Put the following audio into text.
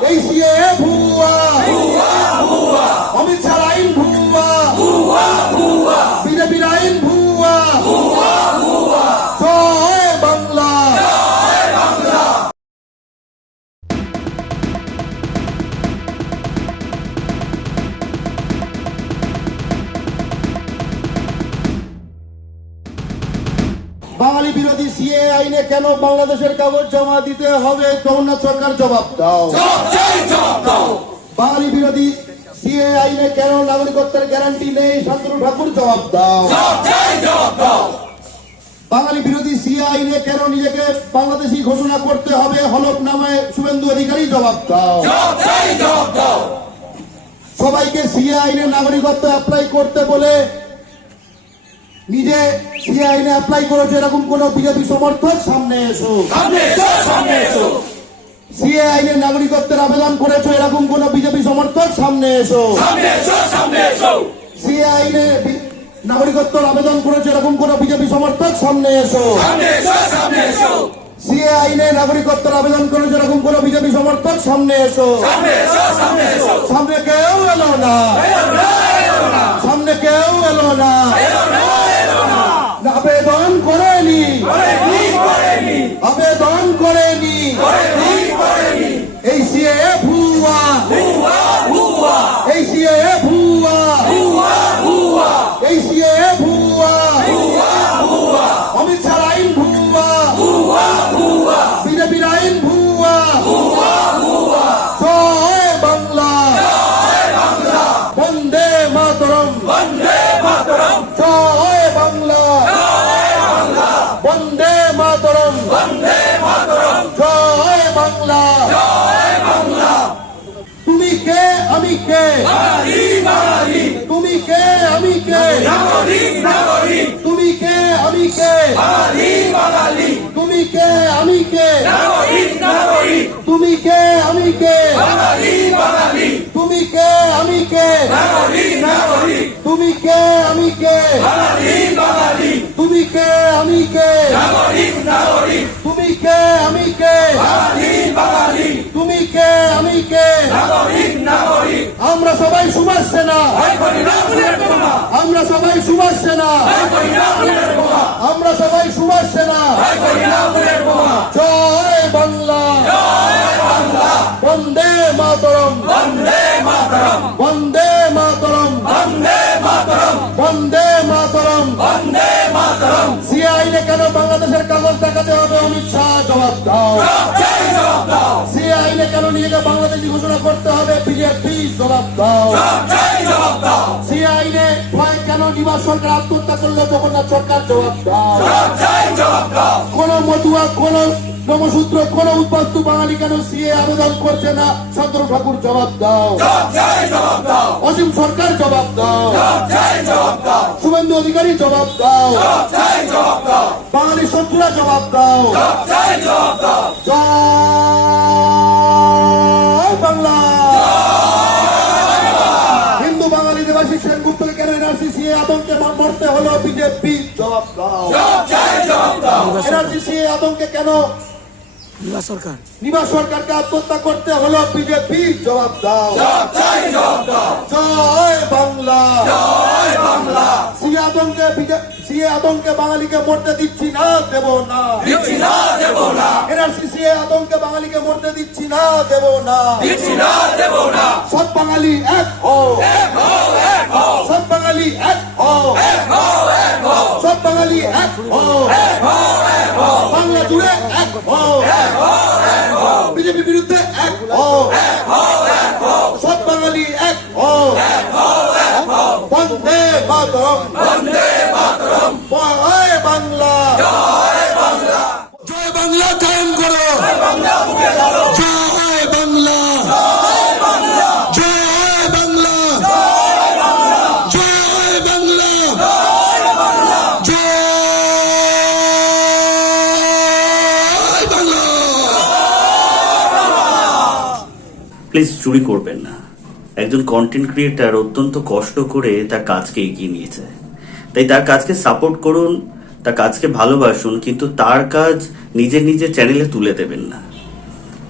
NCAA বাঙালি বিরোধী CA আইনে কেন বাংলাদেশের কাগজ জমা দিতে হবে? জগন্নাথ সরকার জবাব দাও। বাঙালি বিরোধী সিএ আইনে কেন নাগরিকত্বের গ্যারান্টি নেই? শান্তনু ঠাকুর জবাব দাও। বাঙালি বিরোধী সিএ আইনে কেন নিজেকে বাংলাদেশি ঘোষণা করতে হবে? হলফ নামে শুভেন্দু অধিকারী জবাব দাও। সবাইকে সিএ আইনে নাগরিকত্ব অ্যাপ্লাই করতে বলে নিজে সিএ আইনে অ্যাপ্লাই করেছে এরকম কোন বিজেপি সমর্থক? সামনে এসো। সামনে সিএ আইনে নাগরিকত্বের আবেদন করেছ এরকম কোন বিজেপি সমর্থক? সামনে এসো। সিএ আইনে নাগরিকত্বের আবেদন করেছে এরকম কোন বিজেপি সমর্থক? সামনে এসো। সিএ আইনে নাগরিকত্বের আবেদন করেছে এরকম কোন বিজেপি সমর্থক? সামনে এসো। সামনে কেউ এলো না। সামনে কেউ এলো না। আমি কে? তুমি কে? আমি কে? তুমি কে? আমি কে? তুমি কে? আমি কে? তুমি কে? আমি কে? তুমি কে? আমি কে? তুমি কে? আমি কে? তুমি কে? আমি কে? তুমি কে? আমি কে? আমি আমরা সবাই সুভাষ সেনা। আমরা সবাই সুভাষ সেনা। আমরা সবাই সুভাষ সেনা। জয় বাংলা। বন্দে মাতরম। বন্দে মাতরম। বন্দে মাতরম। সিআইনে কেন বাংলাদেশের কাগজ দেখাতে হবে? অমিত শাহ জবাব দাও। কেন নিজেকে বাংলাদেশি ঘোষণা করতে হবে বিজেপি জবাব দাও সিআইনে ভয় কেন নিবাস সরকার আত্মহত্যা করল জগন্নাথ সরকার জবাব দাও কোন মতুয়া কোন নমসূত্র কোন উদ্বাস্তু বাঙালি কেন সিএ আবেদন করছে না চন্দ্র ঠাকুর জবাব দাও অসীম সরকার জবাব দাও শুভেন্দু অধিকারী জবাব দাও বাঙালি শত্রুরা জবাব দাও জয় এনআরসি আতঙ্কে মরতে হলো বিজেপি জবাব দাও। এনআরসি সিএ আতঙ্কে কেন? নিবাস সরকার। নিবাস সরকারকে আত্মহত্যা করতে হলো বিজেপি জবাব দাও। জয় বাংলা। সিএ আতঙ্কে সিএ আতঙ্কে বাঙালিকে মরতে দিচ্ছি না দেব না। এনআরসি সিএ আতঙ্কে বাঙালিকে মরতে দিচ্ছি না দেব না। সব বাঙালি এক হো সব প্লিজ চুরি করবেন না। একজন কন্টেন্ট ক্রিয়েটার অত্যন্ত কষ্ট করে তার কাজকে এগিয়ে নিয়েছে। তাই তার কাজকে সাপোর্ট করুন, তার কাজকে ভালোবাসুন, কিন্তু তার কাজ নিজের নিজের চ্যানেলে তুলে দেবেন না।